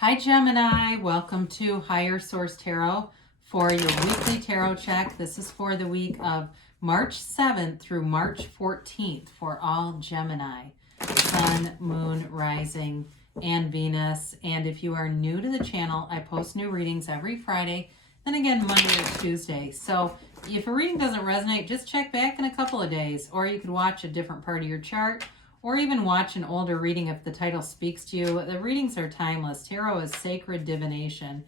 Hi Gemini, welcome to Higher Source Tarot for your weekly tarot check. This is for the week of March 7th through March 14th for all Gemini, Sun, Moon, Rising, and Venus. And if you are new to the channel, I post new readings every Friday, then again Monday or Tuesday. So if a reading doesn't resonate, just check back in a couple of days, or you could watch a different part of your chart, or even watch an older reading if the title speaks to you. The readings are timeless. Tarot is sacred divination.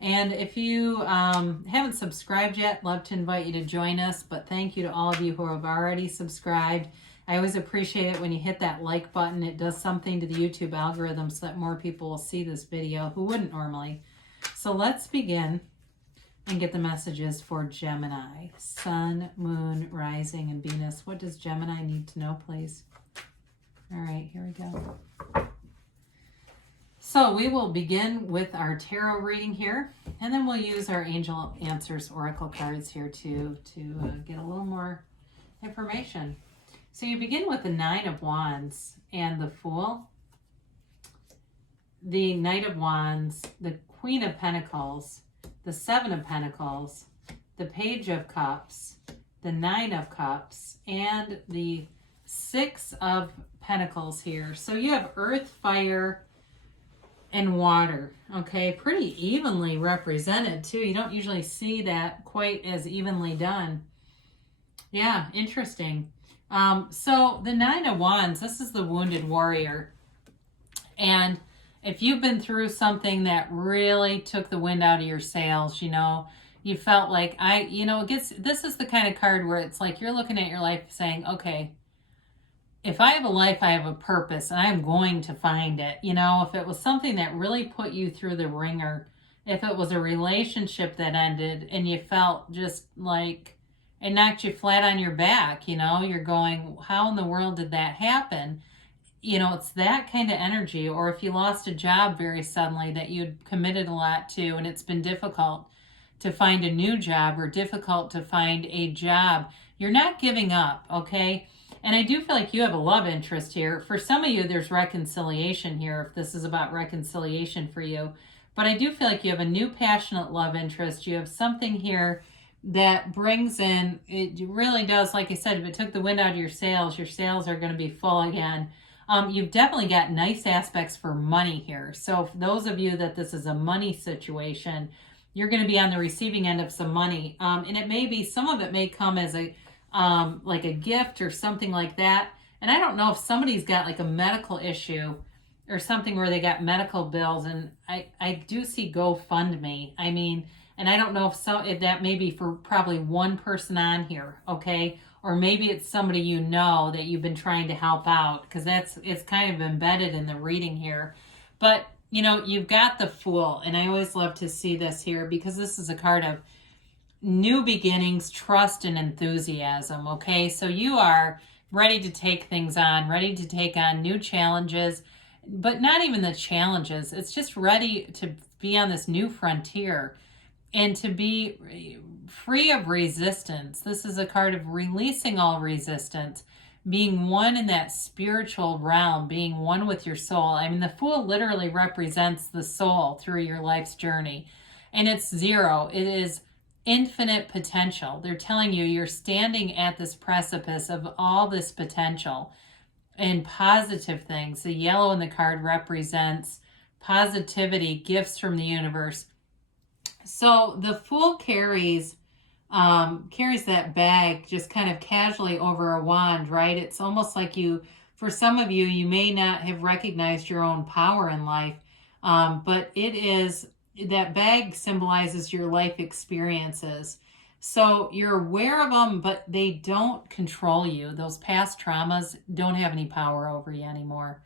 And if you haven't subscribed yet, love to invite you to join us. But thank you to all of you who have already subscribed. I always appreciate it when you hit that like button. It does something to the YouTube algorithm so that more people will see this video who wouldn't normally. So let's begin and get the messages for Gemini. Sun, Moon, Rising, and Venus. What does Gemini need to know, please? All right, here we go. So we will begin with our tarot reading here, and then we'll use our Angel Answers Oracle cards here to get a little more information. So you begin with the Nine of Wands and the Fool, the Knight of Wands, the Queen of Pentacles, the Seven of Pentacles, the Page of Cups, the Nine of Cups, and the Six of Pentacles here. So you have earth, fire, and water. Okay, pretty evenly represented too. You don't usually see that quite as evenly done. Yeah, interesting. So the Nine of Wands, this is the wounded warrior. And if you've been through something that really took the wind out of your sails, you felt like this is the kind of card where it's like you're looking at your life saying, okay, if I have a life, I have a purpose, and I'm going to find it. If it was something that really put you through the ringer, if it was a relationship that ended and you felt just like it knocked you flat on your back, you're going, how in the world did that happen? It's that kind of energy. Or if you lost a job very suddenly that you'd committed a lot to, and it's been difficult to find a new job or difficult to find a job, you're not giving up, okay? And I do feel like you have a love interest here. For some of you, there's reconciliation here, if this is about reconciliation for you. But I do feel like you have a new passionate love interest. You have something here that brings in, it really does, like I said, if it took the wind out of your sails are going to be full again. You've definitely got nice aspects for money here. So for those of you that this is a money situation, you're going to be on the receiving end of some money. And it may be, some of it may come as like a gift or something like that. And I don't know if somebody's got like a medical issue or something where they got medical bills, and I do see GoFundMe. And I don't know if that may be for probably one person on here, okay? Or maybe it's somebody that you've been trying to help out, because it's kind of embedded in the reading here. But you've got the Fool, and I always love to see this here because this is a card of new beginnings, trust, and enthusiasm, okay? So you are ready to take things on, ready to take on new challenges, but not even the challenges. It's just ready to be on this new frontier and to be free of resistance. This is a card of releasing all resistance, being one in that spiritual realm, being one with your soul. The Fool literally represents the soul through your life's journey, and it's zero. It is infinite potential. They're telling you you're standing at this precipice of all this potential and positive things. The yellow in the card represents positivity, gifts from the universe. So the Fool carries that bag just kind of casually over a wand, right? It's almost like for some of you, you may not have recognized your own power in life, but that bag symbolizes your life experiences. So you're aware of them, but they don't control you. Those past traumas don't have any power over you anymore.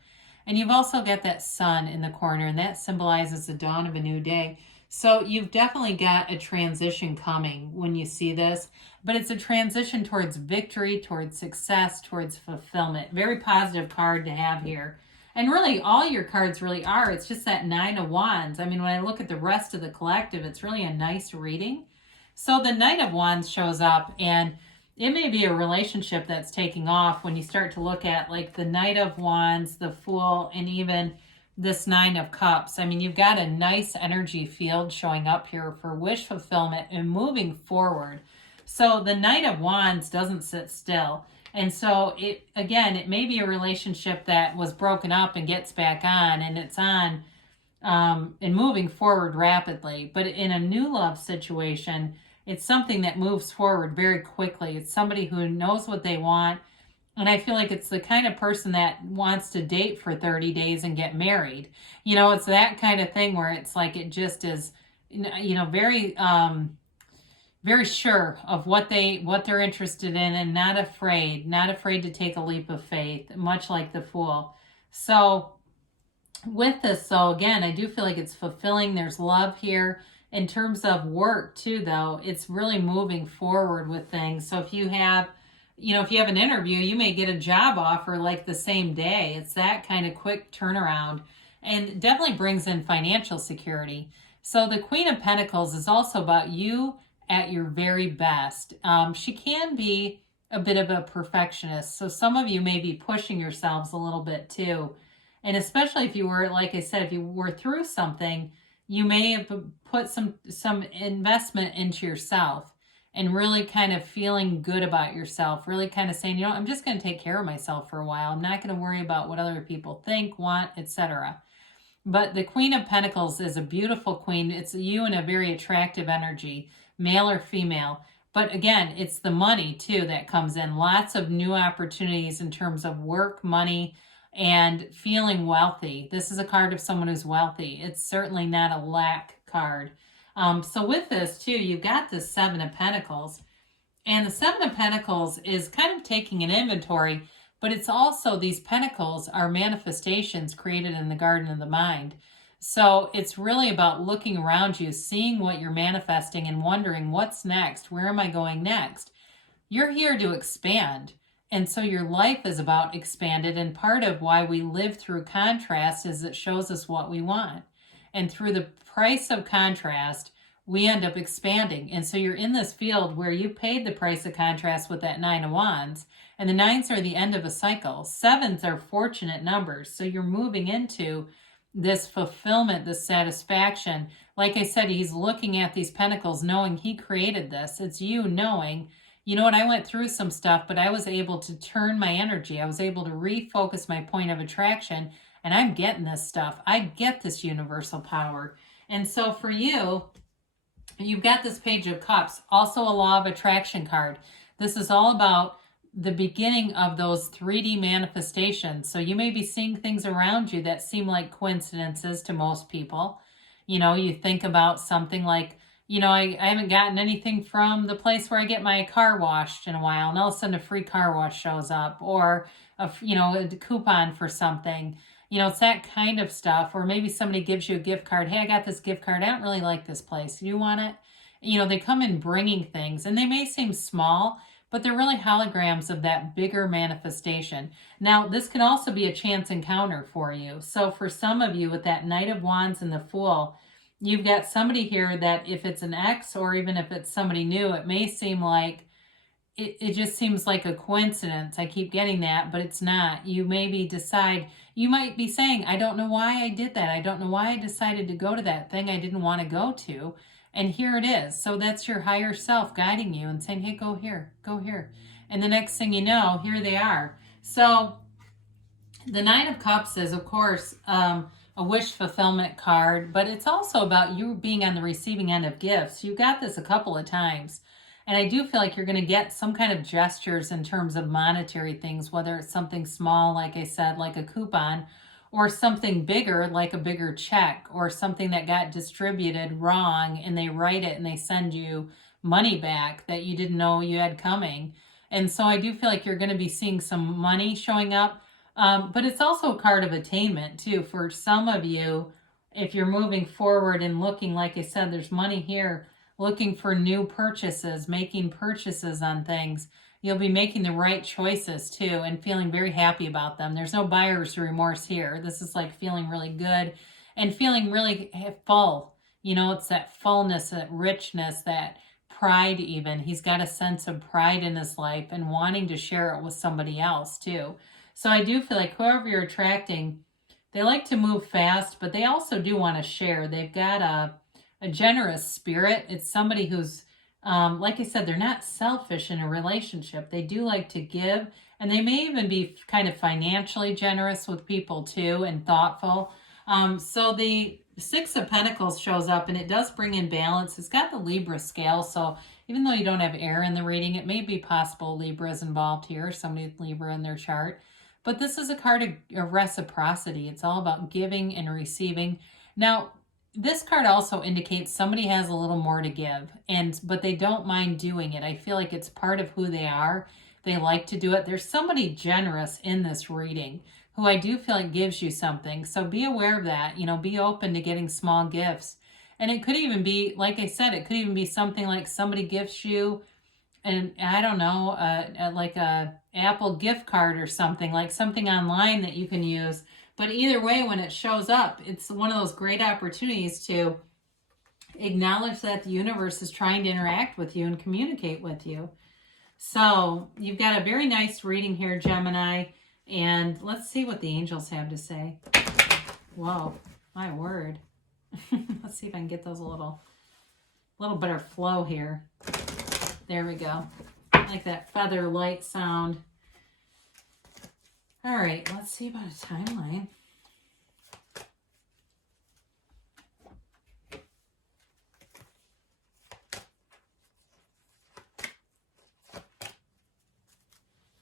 And you've also got that sun in the corner, and that symbolizes the dawn of a new day. So you've definitely got a transition coming when you see this, but it's a transition towards victory, towards success, towards fulfillment. Very positive card to have here. And really, all your cards really are. It's just that Nine of Wands. When I look at the rest of the collective, it's really a nice reading. So the Knight of Wands shows up, and it may be a relationship that's taking off when you start to look at like the Knight of Wands, the Fool, and even this Nine of Cups. I mean, you've got a nice energy field showing up here for wish fulfillment and moving forward. So the Knight of Wands doesn't sit still. And so it may be a relationship that was broken up and gets back on, and it's on and moving forward rapidly. But in a new love situation, it's something that moves forward very quickly. It's somebody who knows what they want. And I feel like it's the kind of person that wants to date for 30 days and get married. It's that kind of thing where it's like it just is, very very sure of what they're interested in, and not afraid to take a leap of faith, much like the Fool. So with this, so again, I do feel like it's fulfilling. There's love here. In terms of work too, though, it's really moving forward with things. So if you have an interview, you may get a job offer like the same day. It's that kind of quick turnaround, and definitely brings in financial security. So the Queen of Pentacles is also about you at your very best. She can be a bit of a perfectionist. So some of you may be pushing yourselves a little bit too. And especially if you were, like I said, if you were through something, you may have put some investment into yourself and really kind of feeling good about yourself, really kind of saying, I'm just going to take care of myself for a while. I'm not going to worry about what other people think, want, etc. But the Queen of Pentacles is a beautiful queen. It's you in a very attractive energy, male or female. But again, it's the money too that comes in. Lots of new opportunities in terms of work, money, and feeling wealthy. This is a card of someone who's wealthy. It's certainly not a lack card. So with this too, you've got the Seven of Pentacles. And the Seven of Pentacles is kind of taking an inventory, but it's also, these pentacles are manifestations created in the garden of the mind. So it's really about looking around you, seeing what you're manifesting and wondering, what's next? Where am I going next? You're here to expand. And so your life is about expanded. And part of why we live through contrast is it shows us what we want. And through the price of contrast, we end up expanding. And so you're in this field where you paid the price of contrast with that Nine of Wands. And the nines are the end of a cycle. Sevens are fortunate numbers. So you're moving into this fulfillment, this satisfaction. Like I said, he's looking at these pentacles knowing he created this. It's you knowing, I went through some stuff, but I was able to turn my energy. I was able to refocus my point of attraction, and I'm getting this stuff. I get this universal power. And so for you, you've got this Page of Cups, also a law of attraction card. This is all about the beginning of those 3D manifestations. So you may be seeing things around you that seem like coincidences to most people. You think about something like, I haven't gotten anything from the place where I get my car washed in a while, and all of a sudden a free car wash shows up, or a coupon for something. It's that kind of stuff. Or maybe somebody gives you a gift card. Hey, I got this gift card. I don't really like this place. Do you want it? They come in bringing things, and they may seem small, but they're really holograms of that bigger manifestation. Now, this can also be a chance encounter for you. So for some of you, with that Knight of Wands and the Fool, you've got somebody here that, if it's an ex or even if it's somebody new, it may seem like, it just seems like a coincidence. I keep getting that, but it's not. You maybe you might be saying, I don't know why I did that. I don't know why I decided to go to that thing I didn't want to go to. And here it is. So that's your higher self guiding you and saying, hey, go here, go here. And the next thing you know, here they are. So the Nine of Cups is, of course, a wish fulfillment card, but it's also about you being on the receiving end of gifts. You got this a couple of times. And I do feel like you're going to get some kind of gestures in terms of monetary things, whether it's something small, like I said, like a coupon, or something bigger, like a bigger check, or something that got distributed wrong and they write it and they send you money back that you didn't know you had coming. And so I do feel like you're going to be seeing some money showing up. But it's also a card of attainment too. For some of you, if you're moving forward and looking, like I said, there's money here, looking for new purchases, making purchases on things, you'll be making the right choices too and feeling very happy about them. There's no buyer's remorse here. This is like feeling really good and feeling really full. It's that fullness, that richness, that pride even. He's got a sense of pride in his life and wanting to share it with somebody else too. So I do feel like whoever you're attracting, They like to move fast, but they also do want to share. They've got a generous spirit. It's somebody who's, like I said, they're not selfish in a relationship. They do like to give, and they may even be kind of financially generous with people too, and thoughtful. So the Six of Pentacles shows up, and it does bring in balance. It's got the Libra scale, so even though you don't have air in the reading, it may be possible Libra is involved here, somebody with Libra in their chart. But this is a card of reciprocity. It's all about giving and receiving. Now, this card also indicates somebody has a little more to give, but they don't mind doing it. I feel like it's part of who they are. They like to do it. There's somebody generous in this reading who I do feel like gives you something. So be aware of that. You know, be open to getting small gifts. And it could even be, like I said, it could even be something like somebody gifts you, and I don't know, like a Apple gift card or something, like something online that you can use. But either way, when it shows up, it's one of those great opportunities to acknowledge that the universe is trying to interact with you and communicate with you. So you've got a very nice reading here, Gemini. And let's see what the angels have to say. Whoa, my word. Let's see if I can get those a little better flow here. There we go. Like that feather light sound. All right, let's see about a timeline.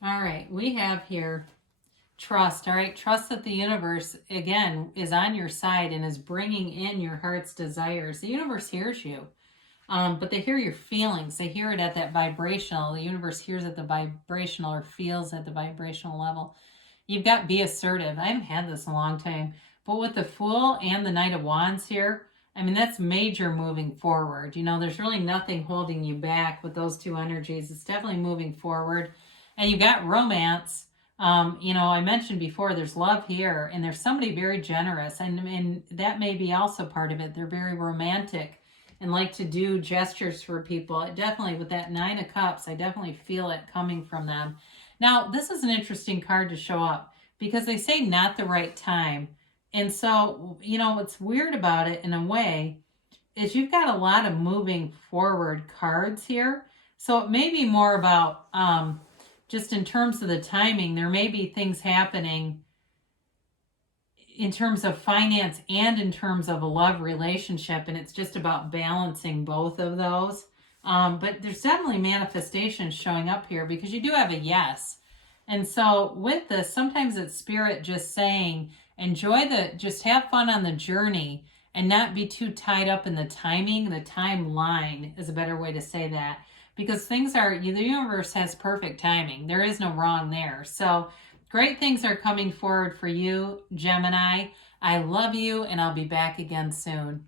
All right, we have here trust. All right, trust that the universe, again, is on your side and is bringing in your heart's desires. The universe hears you. But they hear your feelings. They hear it at that vibrational. The universe hears at the vibrational, or feels at the vibrational level. You've got be assertive. I haven't had this in a long time. But with the Fool and the Knight of Wands here, I mean, that's major moving forward. You know, there's really nothing holding you back with those two energies. It's definitely moving forward. And you've got romance. You know, I mentioned before, there's love here. And there's somebody very generous. And that may be also part of it. They're very romantic and like to do gestures for people. It definitely, with that Nine of Cups, I definitely feel it coming from them. Now, this is an interesting card to show up because they say not the right time. And so, you know, what's weird about it in a way is you've got a lot of moving forward cards here. So it may be more about, just in terms of the timing, there may be things happening in terms of finance and in terms of a love relationship, and it's just about balancing both of those. But there's definitely manifestations showing up here because you do have a yes. And so with this, sometimes it's spirit just saying, just have fun on the journey and not be too tied up in the timing. The timeline is a better way to say that, because the universe has perfect timing. There is no wrong there. So great things are coming forward for you, Gemini. I love you, and I'll be back again soon.